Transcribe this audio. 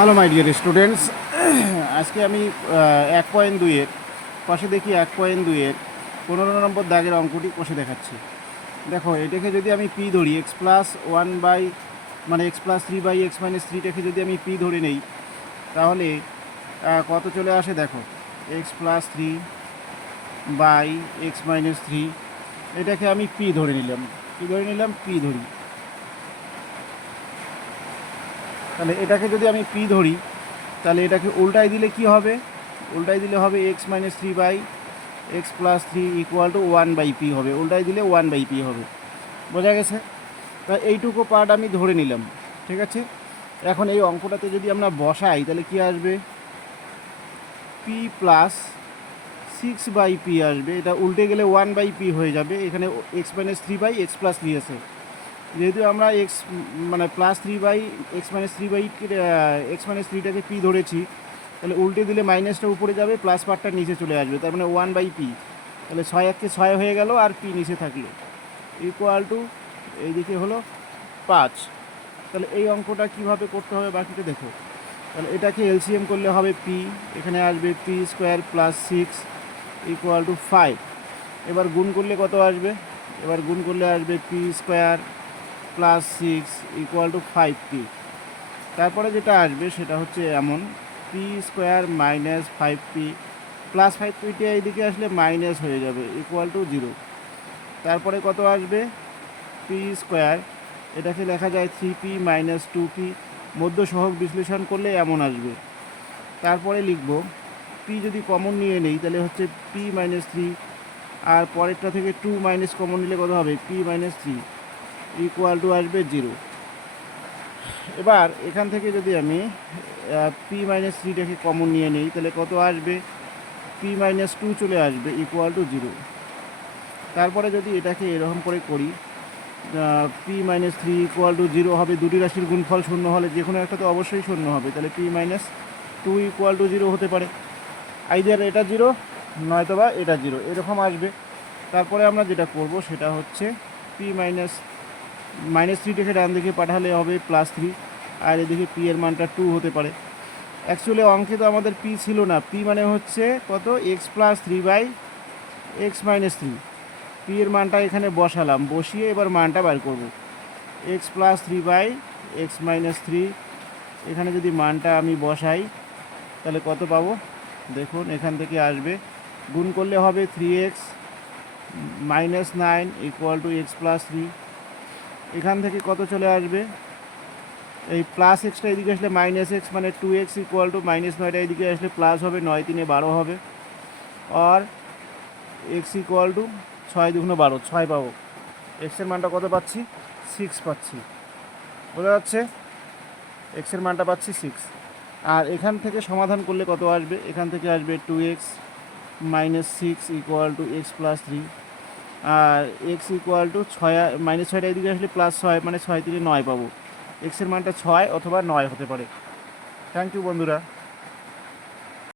Hello my dear students, আজকে আমি 1.2-এর পাশে দেখি 1.2-এর 15 নম্বর দাগের অঙ্কটি কষে দেখাচ্ছি। দেখো, এটাকে যদি আমি পি ধরি, এক্স প্লাস ওয়ান বাই মানে x plus three by x minus থ্রিটাকে যদি আমি পি ধরে নেই, তাহলে কত চলে আসে দেখো, x plus three by x minus three. এটাকে আমি পি ধরে নিলাম, পি ধরি। তাহলে এটাকে যদি আমি পি ধরি, তাহলে এটাকে উল্টাই দিলে কি হবে? উল্টাই দিলে হবে x minus three by x plus three equal to one by p হবে। উল্টাই দিলে ওয়ান বাই পি হবে। বোঝা গেছে? তা এইটুকু পার্ট আমি ধরে নিলাম, ঠিক আছে। এখন এই অঙ্কটাতে যদি আমরা বসাই, তাহলে কি আসবে? P plus six by p আসবে। এটা উল্টে গেলে ওয়ান বাই পি হয়ে যাবে। এখানে x minus three by x plus three আছে, যেহেতু আমরা এক্স মানে plus three by x minus three by x minus থ্রিটাকে পি ধরেছি, তাহলে উল্টে দিলে মাইনাসটা উপরে যাবে, প্লাস পার্টটা নিচে চলে আসবে, তার মানে ওয়ান বাই পি। তাহলে 6 হয়ে গেল, আর পি নিচে থাকলো, ইকুয়াল টু এইদিকে হলো 5। তাহলে এই অঙ্কটা কীভাবে করতে হবে বাকিটা দেখো। তাহলে এটাকে এলসিএম করলে হবে পি, এখানে আসবে P square plus six equal two 5। এবার গুণ করলে কত আসবে? এবার গুণ করলে আসবে P square plus six equal to 5p। তারপরে যেটা আসবে সেটা হচ্ছে এমন, P square minus 5p plus 5pটা এইদিকে আসলে মাইনাস হয়ে যাবে, ইকুয়াল টু 0। তারপরে কত আসবে? পি স্কোয়ার, এটাকে লেখা যায় 3p মাইনাস 2p, মধ্য সহগ বিশ্লেষণ করলে এমন আসবে। তারপরে লিখব পি যদি কমন নিয়ে নেই, তাহলে হচ্ছে পি মাইনাস থ্রি, আর পরেরটা থেকে 2 মাইনাস কমন নিলে কত হবে? P minus three equal two আসবে 0। এবার এখান থেকে যদি আমি পি মাইনাস থ্রিটাকে কমন নিয়ে নিই, তাহলে কত আসবে? পি মাইনাস টু চলে আসবে, ইকুয়াল টু 0। তারপরে যদি এটাকে এরকম করে করি, P minus three equal to 0 হবে। দুটি রাশির গুণফল শূন্য হলে যে কোনো একটা তো অবশ্যই শূন্য হবে, তাহলে p minus two equal to 0 হতে পারে। আইদার এটা 0 নয়তো বা এটা 0, এরকম আসবে। তারপরে আমরা যেটা করব সেটা হচ্ছে পি মাইনাস থ্রিটাকে ডান দিকে পাঠালে হবে প্লাস থ্রি, আর এদিকে পি এর মানটা 2 হতে পারে। অ্যাকচুয়ালি অঙ্কে তো আমাদের পি ছিল না, পি মানে হচ্ছে কত? X plus three by x minus three. P এর মানটা এখানে বসালাম, বসিয়ে এবার মানটা বার করব। X plus three by x minus three, এখানে যদি মানটা আমি বসাই, তাহলে কত পাবো দেখুন। এখান থেকে আসবে, গুণ করলে হবে 3x minus 9 equal to x plus three. এখান থেকে কত চলে আসবে? এই প্লাস এক্সটা এদিকে আসলে মাইনাস এক্স, মানে 2x ইকুয়াল টু মাইনাস 9টা এদিকে আসলে প্লাস হবে, 9 3 12 হবে। আর এক্স ইকুয়াল টু 6 2 12, 6 পাবো। এক্সের মানটা কত পাচ্ছি? 6 পাচ্ছি। বোঝা যাচ্ছে? এক্সের মানটা পাচ্ছি 6। আর এখান থেকে সমাধান করলে কত আসবে? এখান থেকে আসবে 2x minus 6 equal to x plus three, আর এক্স ইকুয়াল টু 6 মাইনাস 6টা এদিকে আসলে প্লাস 6, মানে 6 3 9 পাবো। এক্সের মানটা 6 অথবা 9 হতে পারে। থ্যাংক ইউ বন্ধুরা।